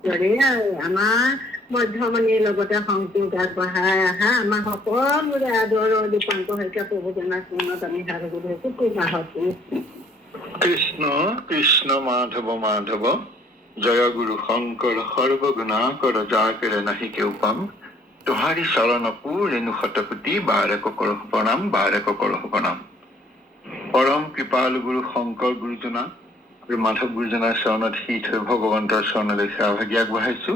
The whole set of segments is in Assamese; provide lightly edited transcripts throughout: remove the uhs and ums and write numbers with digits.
আমাৰ মধ্যমণিৰ লগতে সংযোগ আগবঢ়াই অহা আমাৰ সকলোৰে আদৰৰ দীপাংক শইকীয়া প্ৰভু জনাৰ্দনত আমি সাধু ধৰিছো মাহত কৃষ্ণ কৃষ্ণ মাধৱ মাধৱ জয় গুৰু শঙ্কৰ সৰ্বগুণাকৰ যাকেৰ নাহি কেউ পাম তোহাৰি চৰণ ৰেণু শতকোটি বাৰক কৰহ প্ৰণাম বাৰক কৰহ প্ৰণাম। পৰম কৃপাল গুৰু শংকৰ গুৰুজনা আৰু মাধৱ গুৰুজনাৰ চৰণত শীত হৈ ভগৱন্তৰ চৰণলৈ সেৱাভাগি আগবঢ়াইছো।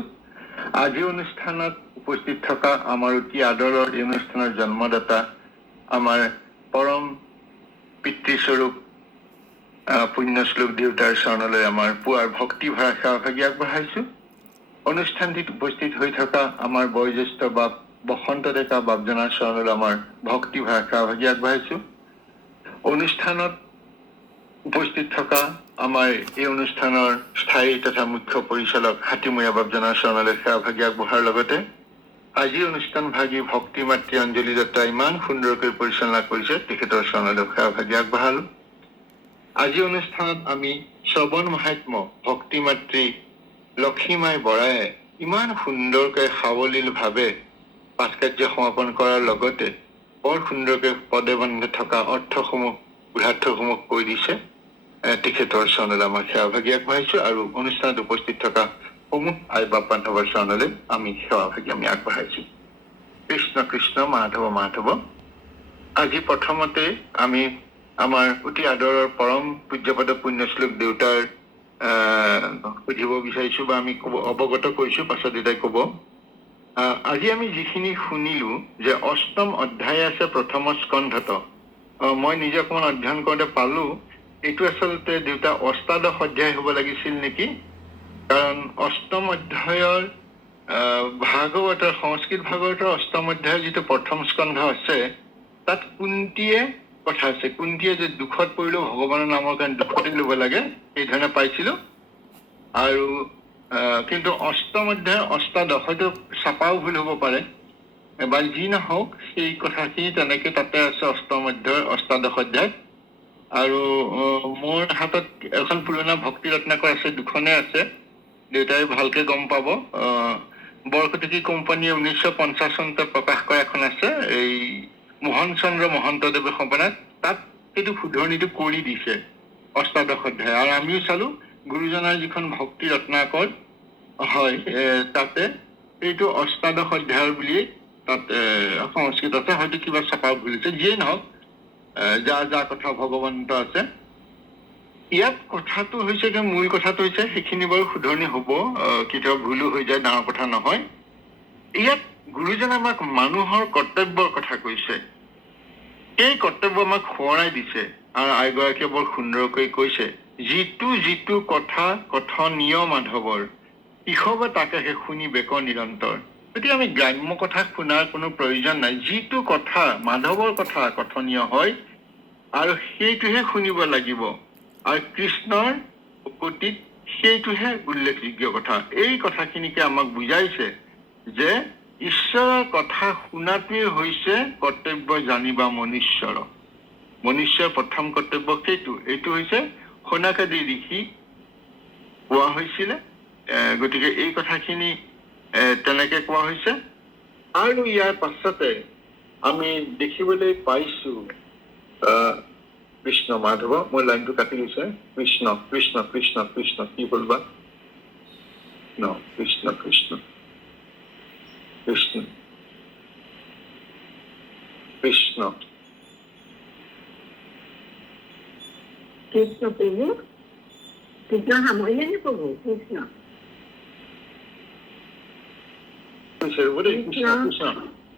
আজি অনুষ্ঠানত উপস্থিত থকা আমাৰ অতি আদৰৰ এই অনুষ্ঠানৰ জন্মদাতা আমাৰ পৰম পিতৃস্বৰূপ পুণ্যশ্লোক দেউতাৰ চৰণলৈ আমাৰ পুৱাৰ ভক্তি ভৰা সেৱাভাগি আগবঢ়াইছো। অনুষ্ঠানটিত উপস্থিত হৈ থকা আমাৰ বয়োজ্যেষ্ঠ বাপ বসন্ত ডেকা বাপজনাৰ চৰণলৈ আমাৰ ভক্তি ভৰা সেৱাভাগি আগবঢ়াইছো। অনুষ্ঠানত উপস্থিত থকা আমাৰ এই অনুষ্ঠানৰ স্থায়ী তথা মুখ্য পৰিচালক হাতীমূৰীয়া বাপজনাৰ চৰণলৈ সেৱাভাগি আগবঢ়াৰ লগতে আজি অনুষ্ঠান ভাগি ভক্তি মাতৃ অঞ্জলি দত্তা ইমান সুন্দৰকৈ পৰিচালনা কৰিছে তেখেতৰ চৰণলৈ সেৱাভাগি আগবঢ়ালো। আজি অনুষ্ঠানত আমি শ্ৰৱণ মহাত্ম ভক্তি মাতৃ লক্ষ্মীমাই বৰায়ে ইমান সুন্দৰকৈ সাৱলীলভাৱে পাঠ কাৰ্য সমাপন কৰাৰ লগতে বৰ সুন্দৰকৈ পদে বন্ধে থকা অৰ্থসমূহ গৃহাৰ্থসমূহ কৈ দিছে। তেখেতৰ চৰণলৈ আমাৰ সেৱাভাগি আগবঢ়াইছো আৰু অনুষ্ঠানত উপস্থিত থকা সমূহ আই বাপ বান্ধৱৰ চৰণলৈ আমি সেৱাভাগি আমি আগবঢ়াইছো। কৃষ্ণ কৃষ্ণ মাধৱ মাধৱ। আজি প্ৰথমতে আমি আমাৰ অতি আদৰৰ পৰম পূজ্যপদ পুণ্যশ্লোক দেউতাৰ সুধিব বিচাৰিছো বা আমি অৱগত কৰিছো, পাছত দেউতাই কব। আজি আমি যিখিনি শুনিলো যে অষ্টম অধ্যায় আছে প্ৰথম স্কন্ধত, মই নিজে অকমান অধ্যয়ন কৰোঁতে পালো এইটো আচলতে দেউতা অষ্টাদশ অধ্যায় হব লাগিছিল নেকি, কাৰণ অষ্টম অধ্যায়ৰ ভাগৱতৰ সংস্কৃত ভাগৱতৰ অষ্টম অধ্যায়ৰ যিটো প্ৰথম স্কন্ধ আছে তাত কুন্তীয়ে কথা আছে। কুন্তীয়ে যে দুখত পৰিলেও ভগৱানৰ নামৰ কাৰণে দুখতে ল'ব লাগে সেই ধৰণে পাইছিলো। আৰু কিন্তু অষ্টম অধ্যায়ৰ অষ্টাদশ হয়তো চাপাও ভুল হ'ব পাৰে বা যি নহওক সেই কথাখিনি তেনেকে তাতে আছে অষ্টম অধ্যায়ৰ অষ্টাদশ অধ্যায়। আৰু মোৰ হাতত এখন পুৰণা ভক্তি ৰত্নাকৰ আছে, দুখনে আছে, দেউতাই ভালকে গম পাব। বৰকটকী কোম্পানীয়ে 1950 চনতে প্ৰকাশ কৰা এখন আছে, এই মোহন চন্দ্ৰ মহন্তদেৱে সম্পাদক, তাত সেইটো শুধৰণিটো কৰি দিছে অষ্টাদশ অধ্যায়। আৰু আমিও চালো গুৰুজনাৰ যিখন ভক্তি ৰত্নাকৰ হয় তাতে এইটো অষ্টাদশ অধ্যায় বুলি তাত সংস্কৃততে হয়তো কিবা চাপাও ভুলিছে, যিয়ে নহওক যা কথা ভগৱন্ত আছে। ইয়াত কথাটো হৈছে যে মূল কথাটো হৈছে সেইখিনি বাৰু শুধৰণি হব, কেতিয়াবা ভুলো হৈ যায়, ডাঙৰ কথা নহয়। ইয়াত গুৰুজনে আমাক মানুহৰ কৰ্তব্যৰ কথা কৈছে, এই কৰ্তব্য আমাক সোঁৱৰাই দিছে। আৰু আইগৰাকীয়ে বৰ সুন্দৰকৈ কৈছে, যিটো কথা কথনীয় মাধৱৰ ইষবে তাকেহে শুনি বেক নিৰন্তৰ। গতিকে আমি গ্ৰাম্য কথা শুনাৰ কোনো প্ৰয়োজন নাই, যিটো কথা মাধৱৰ কথা কথনীয় হয় আৰু সেইটোহে শুনিব লাগিব, আৰু কৃষ্ণৰ প্ৰকৃতিত সেইটোহে উল্লেখযোগ্য কথা। এই কথাখিনিকে আমাক বুজাইছে যে ঈশ্বৰৰ কথা শুনাটোৱে হৈছে কৰ্তব্য জানিবা মনুষ্যৰ। মনুষ্যৰ প্ৰথম কৰ্তব্য এইটো হৈছে সনাকাদি ঋষি কোৱা হৈছিলে। গতিকে এই কথাখিনি তেনেকে কোৱা হৈছে। আৰু ইয়াৰ পাছতে আমি দেখিবলৈ পাইছো কৃষ্ণ মাধৱ, মই লাইনটো কাটি লৈছে, কৃষ্ণ কৃষ্ণ কৃষ্ণ কৃষ্ণ কি বলবা ন, কৃষ্ণ কৃষ্ণ কৃষ্ণ কৃষ্ণ কৃষ্ণ প্ৰভু, কৃষ্ণ সামৰিলে নে প্ৰভু? কৃষ্ণ কৃষ্ণ কৃষ্ণ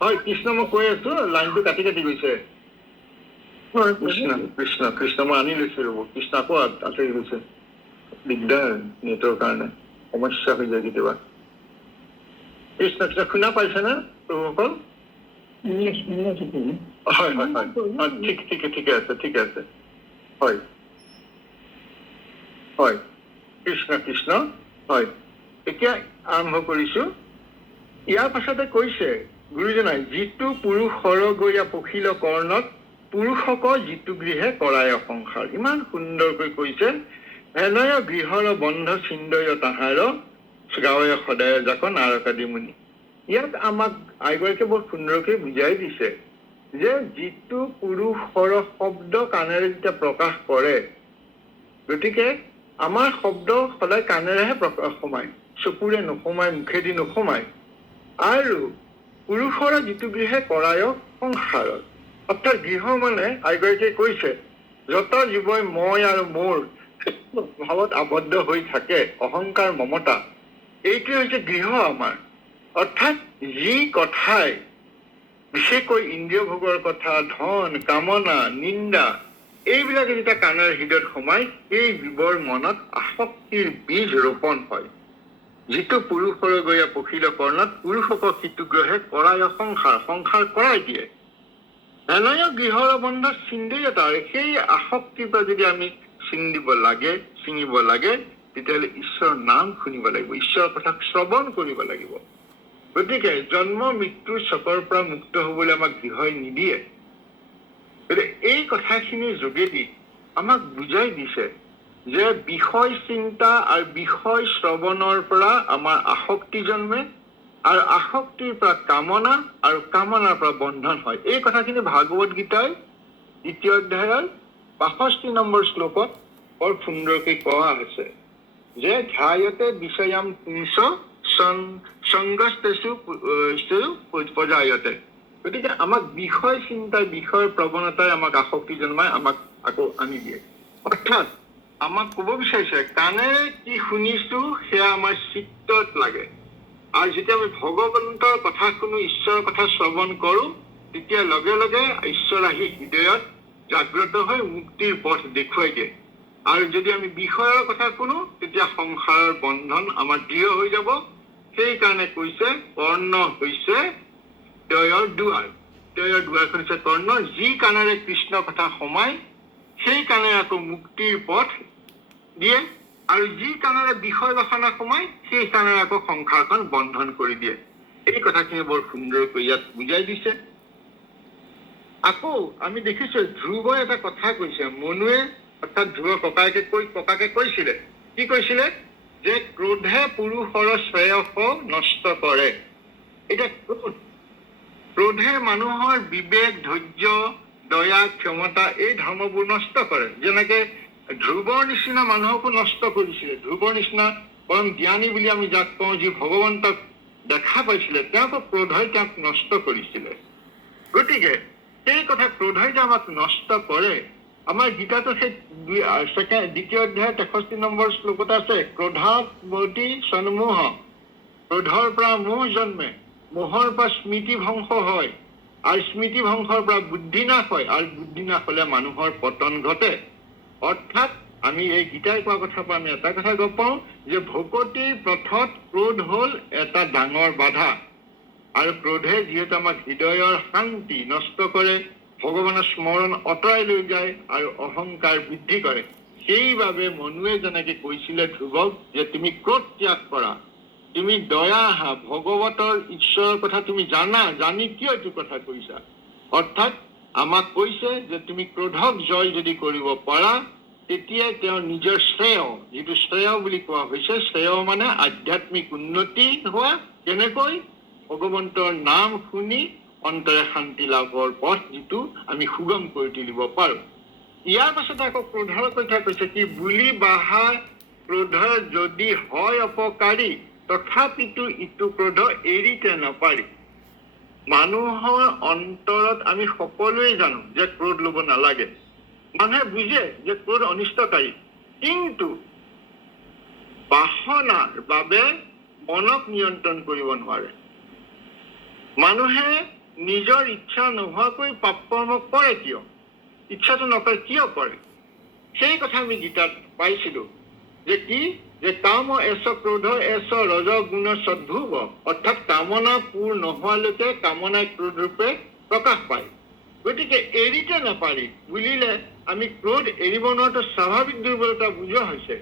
হয়, কৃষ্ণ মই কৈ আছো, লাইনটো কাটি কাটি গৈছে। কৃষ্ণ কৃষ্ণ কৃষ্ণ মই আনি লৈছো ৰব, কৃষ্ণ আকৌ আঁতৰি গৈছে, দিগদাৰ নেটৰ কাৰণে সমস্যা হৈ যায় কেতিয়াবা। কৃষ্ণ কৃষ্ণ শুনা পাইছে না প্ৰভুসকল? হয় হয় হয়, ঠিকে আছে ঠিকে আছে, হয় হয়, কৃষ্ণ কৃষ্ণ হয়। এতিয়া আৰম্ভ কৰিছো। ইয়াৰ পাছতে কৈছে গুৰুজনাই, যিটো পুৰুষৰ গৈয়া পখিল কৰ্ণত পুৰুষক যিটো গৃহে কৰায় সংসাৰ। ইমান সুন্দৰকৈ কৈছে, হেনয় গৃহৰ বন্ধ চিন্দয় তাহাৰ গাঁৱে সদায় যাক নাৰকাদি মুনি। ইয়াত আমাক আইগৰাকীয়ে বৰ সুন্দৰকৈ বুজাই দিছে যে যিটো পুৰুষৰ শব্দ কাণেৰে যেতিয়া প্ৰকাশ কৰে, গতিকে আমাৰ শব্দ সদায় কাণেৰেহে সোমায়, চকুৰে নোসোমায়, মুখেদি নোসোমায়। আৰু পুৰুষৰ যিটো গৃহে কৰায়ক সংসাৰত, অৰ্থাৎ গৃহ মানে আইগৰাকীয়ে কৈছে যত জীৱই মই আৰু মোৰ ভাৱত আবদ্ধ হৈ থাকে, অহংকাৰ মমতা, এইটোৱে হৈছে গৃহ আমাৰ। অৰ্থাৎ যি কথাই বিশেষকৈ ইন্দ্ৰিয় ভোগৰ কথা, ধন, কামনা, নিন্দা, এইবিলাকে যেতিয়া কাণৰ হৃদয়ত সোমাই, সেই জীৱৰ মনত আসক্তিৰ বীজ ৰোপণ হয়। যিটো পুৰুষৰ গৈয়া পখিল কৰ্ণত, পুৰুষক সিটো গ্ৰহে কৰাই সংসাৰ, সংসাৰ কৰাই দিয়ে। এনেয় গৃহৰ বন্ধত চিন্দেই এটা, সেই আসক্তিৰ পৰা যদি আমি ছিঙিব লাগে, তেতিয়াহ'লে ঈশ্বৰৰ নাম শুনিব লাগিব, ঈশ্বৰৰ কথা শ্ৰৱণ কৰিব লাগিব। গতিকে জন্ম মৃত্যুৰ চকৰ পৰা মুক্ত হবলৈ আমাক গৃহই নিদিয়ে। গতিকে এই কথাখিনিৰ যোগেদি আমাক বুজাই দিছে যে বিষয় চিন্তা আৰু বিষয় শ্ৰৱণৰ পৰা আমাৰ আসক্তি জন্মে, আৰু আসক্তিৰ পৰা কামনা, আৰু কামনাৰ পৰা বন্ধন হয়। এই কথাখিনি ভাগৱত গীতাৰ 2 অধ্যায়ৰ 65 নম্বৰ শ্লোকত বৰ সুন্দৰকৈ কোৱা হৈছে যে ধ্যায়তে বিষয়াম পুংস সংগস্তেষু পজায়তে। গতিকে আমাক বিষয় চিন্তাৰ, বিষয় প্ৰৱণতাই আমাক আসক্তি জন্মাই, আমাক আকৌ আনি দিয়ে। অৰ্থাৎ আমাক ক'ব বিচাৰিছে কাণেৰে কি শুনিছো সেয়া আমাৰ চিত্তত লাগে, আৰু যেতিয়া আমি ভগৱন্তৰ কথা শুনো, ঈশ্বৰৰ কথা শ্ৰৱণ কৰো, তেতিয়া লগে লগে ঈশ্বৰ আহি হৃদয়ত জাগ্ৰত হৈ মুক্তিৰ পথ দেখুৱাই দিয়ে। আৰু যদি আমি বিষয়ৰ কথা শুনো, তেতিয়া সংসাৰৰ বন্ধন আমাৰ দৃঢ় হৈ যাব। সেইকাৰণে কৈছে কৰ্ণ হৈছে হৃদয়ৰ দুৱাৰ। হৃদয়ৰ দুৱাৰখন হৈছে কৰ্ণ। যি কাণেৰে কৃষ্ণ কথা সোমাই, সেই কাণেৰে আকৌ মুক্তিৰ পথ দিয়ে, আৰু যি কাণেৰে বিষয় বাসনা সোমাই, সেই কাণেৰে আকৌ সংসাৰখন বন্ধন কৰি দিয়ে। এই কথাখিনি বৰ সুন্দৰকৈ ইয়াত বুজাই দিছে। আকৌ আমি দেখিছো ধ্ৰুৱই এটা কথা কৈছে, মনুৱে অৰ্থাৎ ধ্ৰুৱ ককাকে কৈছিলে, কি কৈছিলে যে ক্ৰোধে পুৰুষৰ শ্ৰেয়স নষ্ট কৰে। এতিয়া ক্ৰোধে মানুহৰ বিবেক, ধৈৰ্য, দয়া, ক্ষমতা, এই ধৰ্মবোৰ নষ্ট কৰে। যেনেকে ধ্ৰুৱৰ নিচিনা মানুহকো নষ্ট কৰিছিলে। ধ্ৰুৱৰ নিচিনা পৰম জ্ঞানী বুলি আমি যাক কওঁ, যি ভগৱন্তক দেখা পাইছিলে, তেওঁকো ক্ৰোধই তেওঁক নষ্ট কৰিছিলে। গতিকে সেই কথা ক্ৰোধই যে আমাক নষ্ট কৰে, আমাৰ গীতাটো সেই 2 অধ্যায় 63 নম্বৰ শ্লোকত আছে, ক্ৰোধাত মতি সন্মোহ, ক্ৰোধৰ পৰা মোহ জন্মে, মোহৰ পৰা স্মৃতি ভংস হয়, আৰু স্মৃতি ভংসৰ পৰা বুদ্ধিনাশ হয়, আৰু বুদ্ধিনাশ হলে মানুহৰ পতন ঘটে। অৰ্থাৎ আমি এই গীতাই কোৱা কথাৰ পৰা আমি এটা কথা গম পাওঁ যে ভকতিৰ পথত ক্ৰোধ হল এটা ডাঙৰ বাধা, আৰু ক্ৰোধে যিহেতু আমাক হৃদয়ৰ শান্তি নষ্ট কৰে, ভগৱানৰ স্মৰণ আঁতৰাই লৈ যায়, আৰু অহংকাৰ বৃদ্ধি কৰে। সেইবাবে মনুৱে যেনেকে কৈছিলে ধ্ৰুৱক যে তুমি ক্ৰোধ ত্যাগ কৰা, তুমি দয়া আহা, ভগৱতৰ ঈশ্বৰৰ কথা তুমি জানি কিয় এইটো কথা কৈছা। অৰ্থাৎ আমাক কৈছে যে তুমি ক্ৰোধক জয় যদি কৰিব পাৰা, তেতিয়াই তেওঁ নিজৰ শ্ৰেয়, যিটো শ্ৰেয় বুলি কোৱা হৈছে, শ্ৰেয় মানে আধ্যাত্মিক উন্নতি হোৱা। কেনেকৈ? ভগৱন্তৰ নাম শুনি অন্তৰে শান্তি লাভৰ পথ যিটো আমি সুগম কৰি তুলিব পাৰো। ইয়াৰ পাছত আকৌ ক্ৰোধৰ কথা কৈছে কি, বুলি বাহা ক্ৰোধ যদি হয় অপকাৰী, তথাপিতো ইটো ক্ৰোধ এৰিতে নাপাৰি। মানুহৰ অন্তৰত আমি সকলোৱে জানো যে ক্ৰোধ লব নালাগে, মানুহে বুজে যে ক্ৰোধ অনিষ্টকাৰী, কিন্তু বাসনাৰ বাবে মনক নিয়ন্ত্ৰণ কৰিব নোৱাৰে। মানুহে নিজৰ ইচ্ছা নোহোৱাকৈ পাপ কৰ্ম কৰে কিয়? ইচ্ছাটো নকৰে কিয় কৰে? সেই কথা আমি গীতাত পাইছিলো যে কি, যে কাম এছ ক্ৰোধ এছ ৰজ গুণ সদ্ভুৱ, অৰ্থাৎ কামনা পূৰ নোহোৱালৈকে কামনাই ক্ৰোধ ৰূপে প্ৰকাশ পায়। গতিকে এৰিতে নাপাৰি বুলিলে আমি ক্ৰোধ এৰিব নোৱাৰাটো স্বাভাৱিক দুৰ্বলতা বুজোৱা হৈছে,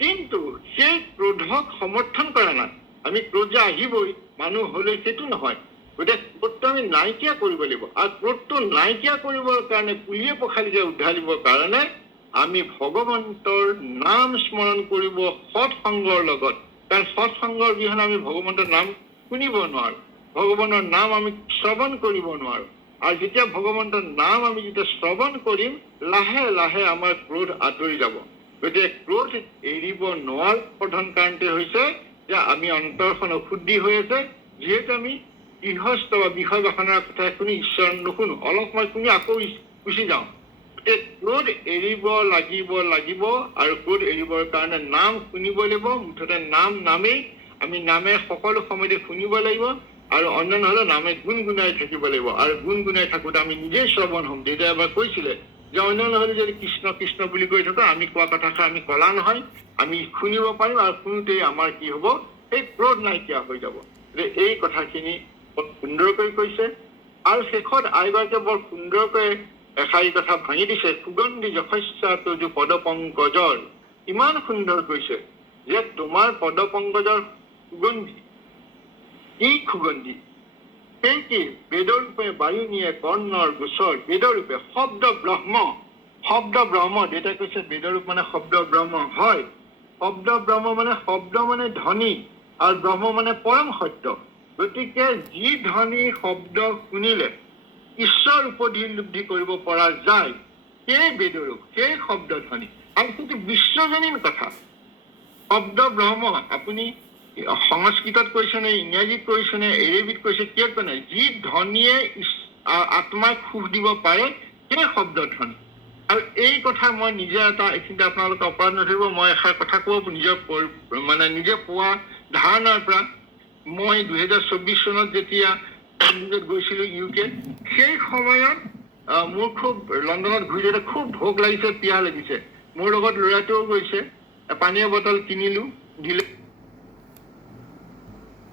কিন্তু সেই ক্ৰোধক সমৰ্থন কৰা নাই। আমি ক্ৰোধ যে আহিবই মানুহ হলে সেইটো নহয়। গতিকে ক্ৰোধটো আমি নাইকিয়া কৰিব লাগিব, আৰু ক্ৰোধটো নাইকিয়া কৰিবৰ কাৰণে পুলিয়ে পখালিকে উদ্ধাৰিবৰ কাৰণে আমি ভগৱন্তৰ নাম স্মৰণ কৰিব সৎ সংগৰ লগত, কাৰণ সৎসংগৰ অবিহনে আমি ভগৱন্তৰ নাম শুনিব নোৱাৰো, ভগৱানৰ নাম আমি শ্ৰৱণ কৰিব নোৱাৰো। আৰু যেতিয়া ভগৱন্তৰ নাম আমি যেতিয়া শ্ৰৱণ কৰিম, লাহে লাহে আমাৰ ক্ৰোধ আঁতৰি যাব। গতিকে ক্ৰোধ এৰিব নোৱাৰাৰ প্ৰধান কাৰণটো হৈছে যে আমি অন্তৰখন অশুদ্ধি হৈ আছে, যিহেতু আমি গৃহস্থ বা বিষয় বাসনাৰ কথা শুনি ঈশ্বৰ নুশুনো, অলপ সময় শুনি আকৌ গুচি যাওঁ। ক্ৰোধ এৰিব লাগিব আৰু ক্ৰোধ এৰিবৰ কাৰণে নাম শুনিব লাগিব। মুঠতে নামেই আমি নামে সকলো সময়তে শুনিব লাগিব আৰু অন্য নহলে নামে গুণগুণাই থাকিব লাগিব। আৰু গুণগুণাই থাকোঁতে আমি নিজেই শ্ৰৱণ হ'ম। দেউতাই এবাৰ কৈছিলে যে অন্য নহলে যদি কৃষ্ণ কৃষ্ণ বুলি কৈ থাকো, আমি কোৱা কথাষাৰ আমি কলা নহয়, আমি শুনিব পাৰিম আৰু শুনোতেই আমাৰ কি হব, এই ক্ৰোধ নাইকিয়া হৈ যাব। এই কথাখিনি বৰ সুন্দৰকৈ কৈছে। আৰু শেষত আইগৰাকীয়ে বৰ সুন্দৰকৈ এষাৰি কথা ভাঙি দিছে। সুগন্ধি যশস্যাত পদ পংকজৰ, ইমান সুন্দৰ কৈছে যে তোমাৰ পদ পংকজৰ সুগন্ধি, কি সুগন্ধি, সেই কি বেদৰ ৰূপে বায়ু নিয়ে কৰ্ণৰ গোচৰ, বেদৰ ৰূপে শব্দ ব্ৰহ্ম, শব্দ ব্ৰহ্ম। দেউতাই কৈছে বেদৰ ৰূপ মানে শব্দ ব্ৰহ্ম। হয়, শব্দ ব্ৰহ্ম মানে শব্দ মানে ধ্বনি আৰু ব্ৰহ্ম মানে পৰম সত্য। গতিকে যি ধ্বনি শব্দ শুনিলে ঈশ্বৰ উপলব্ধি কৰিব পৰা যায়, সেই বেদৰূপ, সেই শব্দ ধ্বনি। আৰু সেইটো বিশ্বজনীন কথা। শব্দ ব্ৰহ্ম আপুনি সংস্কৃতত কৈছে নে, ইংৰাজীত কৈছে নে, এৰেবিত কৈছে, কিয় কোৱা নাই, যি ধ্বনিয়ে আত্মাক সুখ দিব পাৰে সেই শব্দ ধ্বনি। আৰু এই কথা মই নিজে এটা এইখিনিতে আপোনালোকে অপৰাধ নধৰিব, মই এষাৰ কথা কব নিজৰ নিজে পোৱা ধাৰণাৰ পৰা। মই 2024 চনত যেতিয়া গৈছিলো UK, সেই সময়ত মোৰ খুব লণ্ডনত ঘূৰি যাওঁতে খুব ভোক লাগিছে, পিয়াহ লাগিছে। মোৰ লগত ল'ৰাটোও গৈছে, পানীয় বটল কিনিলো, দিলে।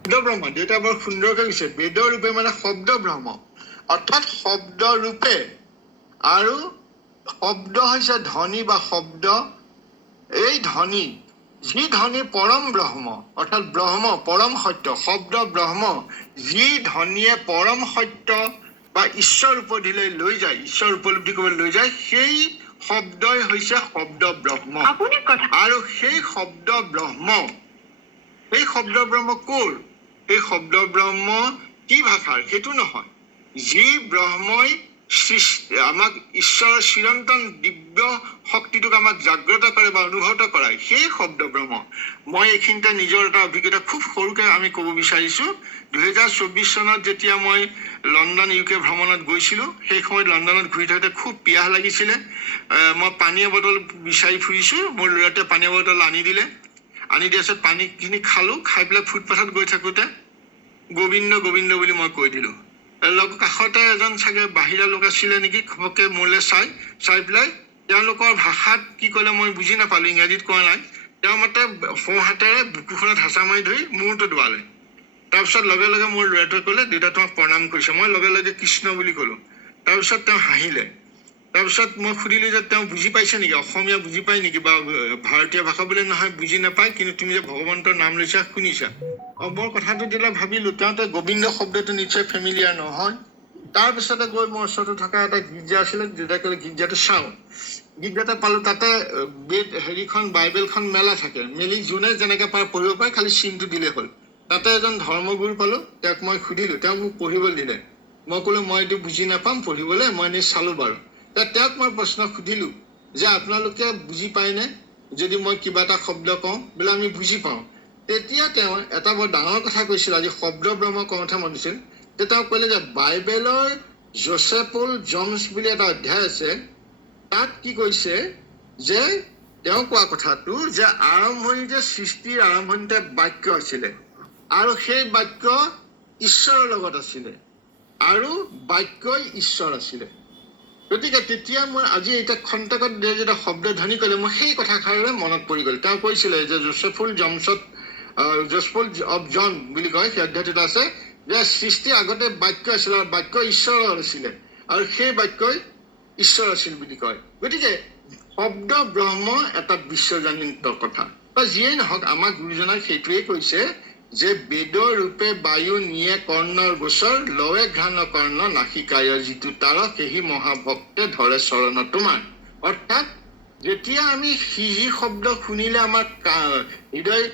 শব্দ ব্ৰহ্ম, দেউতা বৰ সুন্দৰকৈ কৈছে, বেদৰ ৰূপে মানে শব্দ ব্ৰহ্ম, অৰ্থাৎ শব্দ ৰূপে। আৰু শব্দ হৈছে ধ্বনি বা শব্দ। এই ধ্বনি, যি ধ্বনি পৰম ব্ৰহ্ম, অৰ্থাৎ ব্ৰহ্ম পৰম সত্য, শব্দ ব্ৰহ্ম, যি ধ্বনিয়ে পৰম সত্য বা ঈশ্বৰ উপলব্ধিলৈ লৈ যায়, ঈশ্বৰ উপলব্ধি কৰিবলৈ লৈ যায়, সেই শব্দই হৈছে শব্দ ব্ৰহ্ম। আৰু সেই শব্দ ব্ৰহ্ম, এই শব্দ ব্ৰহ্ম কৰ? এই শব্দ ব্ৰহ্ম কি ভাষাৰ সেইটো নহয়, যি ব্ৰহ্মই আমাক ঈশ্বৰৰ চিৰন্তন দিব্য শক্তিটোক আমাক জাগ্ৰত কৰে বা অনুভূত কৰায়, সেই শব্দ ব্ৰহ্ম। মই এইখিনিতে নিজৰ এটা অভিজ্ঞতা খুব সৰুকে আমি কব বিচাৰিছো। 2024 চনত যেতিয়া মই লণ্ডন UK ভ্ৰমণত গৈছিলো, সেই সময়ত লণ্ডনত ঘূৰি থাকোঁতে খুব পিয়াহ লাগিছিলে। মই পানীয় বটল বিচাৰি ফুৰিছো, মোৰ ল'ৰাটোৱে পানীয় বটল আনি দিলে। আনি দিয়াৰ পিছত পানীখিনি খালো, খাই পেলাই ফুটপাথত গৈ থাকোঁতে গোবিন্দ গোবিন্দ বুলি মই কৈ দিলো। কাষতে এজন চাগে বাহিৰা লোক আছিলে নেকি, ঘপকে মোলৈ চাই পেলাই তেওঁলোকৰ ভাষাত কি কলে মই বুজি নাপালো, ইংৰাজীত কোৱা নাই। তেওঁ মতে সোঁ হাতেৰে বুকুখনত হাঁচা মাৰি ধৰি মূৰটো দোৱালে। তাৰপিছত লগে লগে মোৰ ল'ৰাটোৱে কলে, দেউতা তোমাক প্ৰণাম কৰিছে। মই লগে লগে কৃষ্ণ বুলি কলো। তাৰপিছত তেওঁ হাঁহিলে। তাৰপিছত মই সুধিলো যে তেওঁ বুজি পাইছে নেকি, অসমীয়া বুজি পাই নেকি, বা ভাৰতীয় ভাষা বোলে নহয় বুজি নাপায়, কিন্তু তুমি যে ভগৱন্তৰ নাম লৈছা শুনিছা। মই কথাটো দিলে ভাবিলো তেওঁতে গোবিন্দ শব্দটো নিশ্চয় ফেমিলিয়াৰ নহয়। তাৰপিছতে গৈ মোৰ ওচৰতে থকা এটা গীৰ্জা আছিলে, দেউতাই ক'লে গীৰ্জাটো চাওঁ। গীৰ্জাতে পালো, তাতে বাইবেলখন মেলা থাকে, মেলি যোনে যেনেকে পাৰে পঢ়িব পাৰে, খালি চিনটো দিলে হ'ল। তাতে এজন ধৰ্মগুৰু পালো, তেওঁক মই সুধিলো, তেওঁ মোক পঢ়িবলৈ দিলে। মই ক'লো মই এইটো বুজি নাপাম পঢ়িবলৈ, মই এনেই চালো বাৰু। তেওঁক মই প্ৰশ্ন সুধিলো যে আপোনালোকে বুজি পায়নে যদি মই কিবা এটা শব্দ কওঁ? বোলে আমি বুজি পাওঁ। তেতিয়া তেওঁ এটা বৰ ডাঙৰ কথা কৈছিল, আজি শব্দ ব্ৰহ্ম কথা মনিছিল। তেওঁ ক'লে যে বাইবেলৰ জোচেফুল জমছ বুলি এটা অধ্যায় আছে, তাত কি কৈছে যে তেওঁ কোৱা কথাটো যে আৰম্ভণিতে সৃষ্টিৰ আৰম্ভণিতে বাক্য আছিলে, আৰু সেই বাক্য ঈশ্বৰৰ লগত আছিলে, আৰু বাক্যই ঈশ্বৰ আছিলে। গতিকে তেতিয়া মই আজি এতিয়া খন্তেকত যেতিয়া শব্দ ধ্বনি কৰিলে, মই সেই কথাষাৰলৈ মনত পৰি গ'ল। তেওঁ কৈছিলে যে জোচেফুল অফ জন বুলি কয়, সেই অধ্যায়টোত আছে যে সৃষ্টিৰ আগতে বাক্য আছিলে, আৰু বাক্য ঈশ্বৰৰ আছিলে, আৰু সেই বাক্যই ঈশ্বৰ আছিল বুলি কয়। গতিকে শব্দ ব্ৰহ্ম এটা বিশ্বজনীন কথা, বা যিয়েই নহওক, আমাক গুৰুজনাই সেইটোৱেই কৈছে যে বেদৰ ৰূপে বায়ু নিয়ে কৰ্ণৰ গোচৰ, লয়ে ঘ্ৰাণ কৰ্ণ নাসিকায় যিটো তাৰ, সেহি মহাভক্তে ধৰে চৰণ তোমাৰ। অৰ্থাৎ যেতিয়া আমি যি শব্দ শুনিলে আমাৰ হৃদয়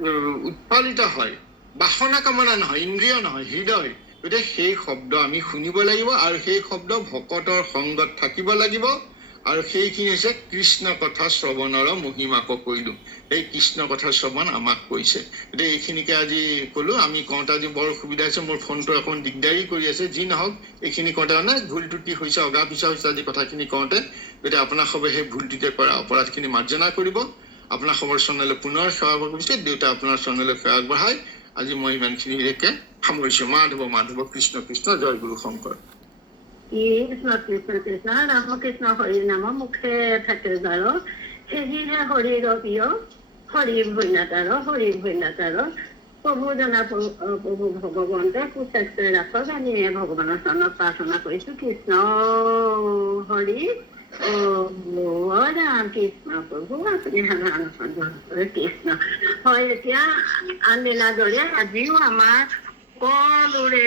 উৎপালিত হয়, বাসনা কামনা নহয়, ইন্দ্ৰিয় নহয়, হৃদয়। গতিকে সেই শব্দ আমি শুনিব লাগিব আৰু সেই শব্দ ভকতৰ সংগত থাকিব লাগিব। আৰু সেইখিনি হৈছে কৃষ্ণ কথা শ্ৰৱণৰ মহিমাকো কৰিলো। এই কৃষ্ণ কথা শ্ৰৱণ আমাক কৈছে। গতিকে এইখিনিকে আজি কলো। আমি কওঁতে আজি বৰ অসুবিধা হৈছে, মোৰ ফোনটো অকণমান দিগদাৰী কৰি আছে। যি নহওক এইখিনি কওঁতে মানে ভুল ত্ৰুটি হৈছে, অগা পিছা হৈছে আজি কথাখিনি কওঁতে। গতিকে আপোনাৰ সবে সেই ভুল ত্ৰুটি কৰা অপৰাধখিনি মাৰ্জনা কৰিব। আপোনাৰ খবৰ চৰণলৈ পুনৰ সেৱা কৰিছে। দেউতা আপোনাৰ চৰণলৈ সেৱা আগবঢ়াই আজি মই ইমানখিনিলৈকে সামৰিছো। মাধৱ মাধৱ কৃষ্ণ কৃষ্ণ, জয় গুৰু শংকৰ। কৃষ্ণ কৃষ্ণ কৃষ্ণ ৰাম কৃষ্ণ হৰি নাম মুখে থাকে যাৰ, সেহিহে হৰিৰ প্ৰিয়, হৰি ভৈনাতাৰ, হৰি ভৈনাতাৰ। প্ৰভু জনা প্ৰভু ভগৱন্তে সুস্বাস্থ্য ৰাখক, আমি ভগৱানৰ চৰণত প্ৰাৰ্থনা কৰিছো। কৃষ্ণ হৰি ৰাম কৃষ্ণ প্ৰভু, আপুনি সাধাৰণ কৃষ্ণ হয়। এতিয়া আনদিনাৰ দৰে আজিও আমাৰ সকলোৰে